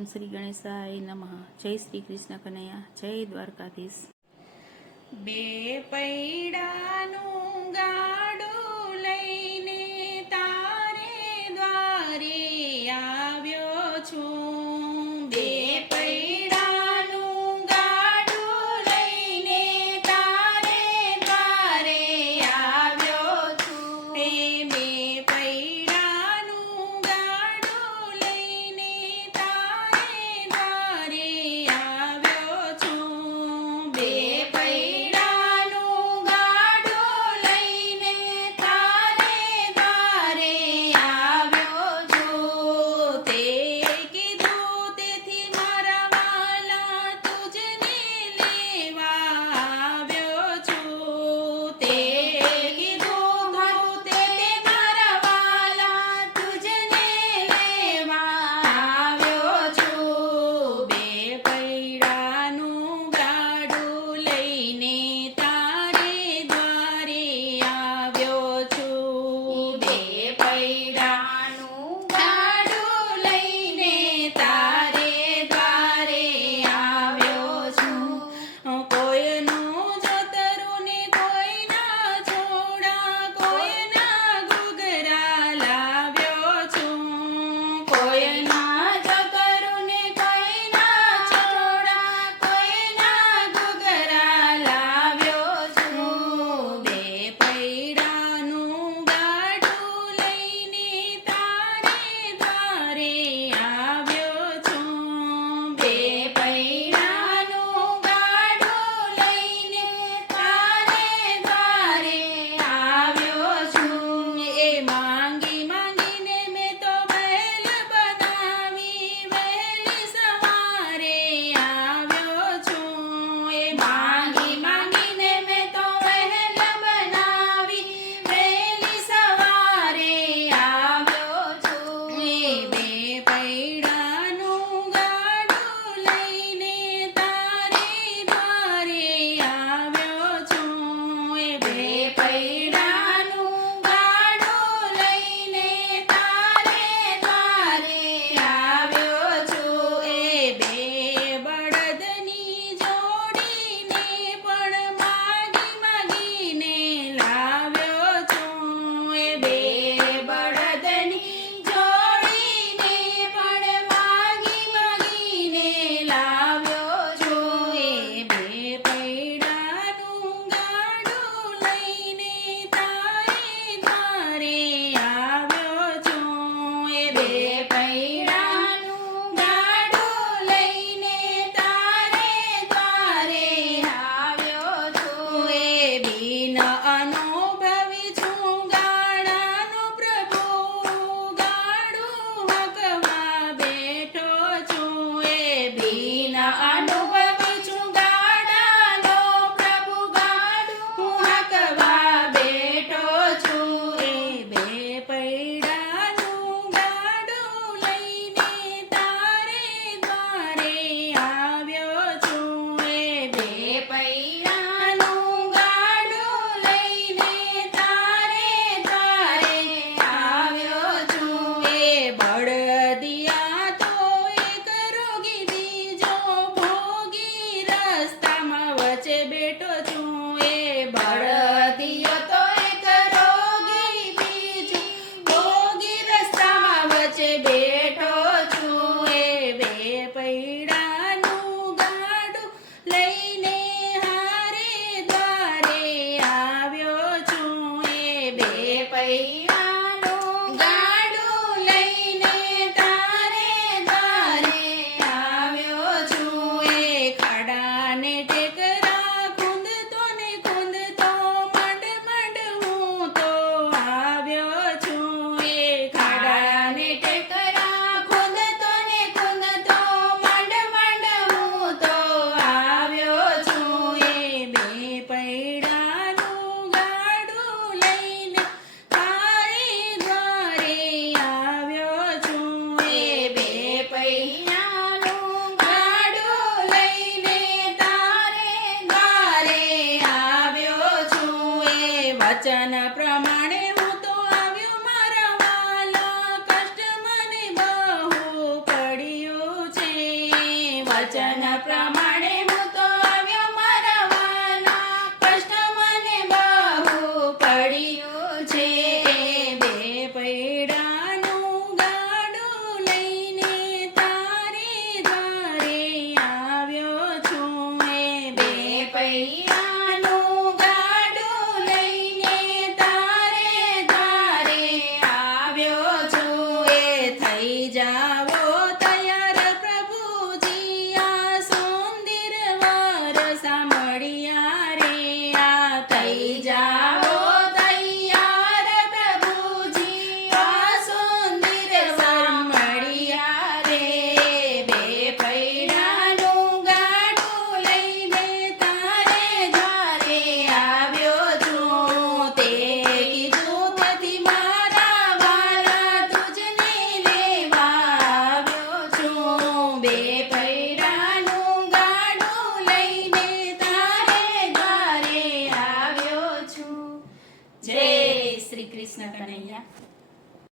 ઓમ શ્રી ગણેશાય નમઃ. જય શ્રી કૃષ્ણ કનૈયા, જય દ્વારકાધીશ. બે પૈડાનું ગાડું લઈને તારે દ્વારે આવ્યો છું. બે પૈડાનું ગાડું લઈને તારે દ્વારે આવ્યો છું. બે પૈડાનું ગાડું લઈને તારે દ્વારે આવ્યો છું. બે પૈડાનું ગાડું લઈને તારે દ્વારે આવ્યો છું. તે કીધું તેથી મારા વાલા તુજને લેવા આવ્યો છું. તે કીધું તે મારા વાલા તુજને લેવા આવ્યો છું. બે પૈડાનું ગાડું લઈને તારે દ્વારે આવ્યો છું. બે પૈડાનું ગાડું લઈને તારે દ્વારે આવ્યો છું. કોઈનું જોતરું ને કોઈના છોડા, કોઈના ઘૂઘરા લાવ્યો છું. કોઈના જોતરું ને કોઈના છોડા, કોઈના ઘૂઘરા લાવ્યો છું. બે પૈડાનું ગાડું લઈને તારે દ્વારે આવ્યો છું. બે પૈડાનું ગાડું લઈને તારે દ્વારે આવ્યો છું. એ માંગી માંગીને મેં તો વહેલ બનાવી, વહેલી સવારે આવ્યો છું. એ માંગી માંગીને મેં તો વહેલ બનાવી, વહેલી સવારે આવ્યો છું. એ બે પૈડાનું ગાડું લઈને તારે દ્વારે આવ્યો છું. એ બે પૈડાનું ગાડું લઈને તારે દ્વારે આવ્યો છું. એ બે બળદની જોડીને પણ માગી માગીને લાવ્યો છું. એ બે બળદની જોડીને પણ માગી માગીને લાવ્યો છું. એ બે પૈડાનું ગાડું લઈને તારે દ્વારે આવ્યો છું. એ બે પૈડાનું ગાડું લઈને તારે દ્વારે આવ્યો છું. એ બિન અનુભવી છું ગાડાનું પ્રભુ, ગાડું હકવા બેઠો છું. એ બિન અનુભવી છું ગાડાનો પ્રભુ, ગાડું હકવા બેઠો છું. એ બે પૈડાનું ગાડું લઈને તારે દ્વારે આવ્યો છું. એ બે પૈડાનું ગાડું લઈને તારે દ્વારે આવ્યો છું. એ બળદિયા તો એક રોગી, બીજો ભોગી, રસ્તામાં વચ્ચે બેઠો છું. એ બળદિયો તો એક રોગી, બીજો ભોગી, રસ્તામાં વચ્ચે બેઠો છું. એ બે પૈડાનું ગાડું લઈને હારે દ્વારે આવ્યો છું. એ બે પૈડાનું ગાડું લઈને તારે દ્વારે આવ્યો છું. એ ખાડાને ટેકરા ખૂંદતો ને ખૂંદતો મંડ મંડ હું તો આવ્યો છું. એ ખાડાને ટેકરા ખૂંદતો ને ખૂંદતો મંડ મંડ હું તો આવ્યો છું. એ બે પૈડાનું ગાડું લઈને તારે દ્વારે આવ્યો છું. એ બે પૈડાનું ગાડું લઈને તારે દ્વારે આવ્યો છું. એ વચન પ્રમાણે હું તો આવ્યો મારા વાલા, કષ્ટ મને બહુ પડ્યું છે. કૃષ્ણ કનૈયા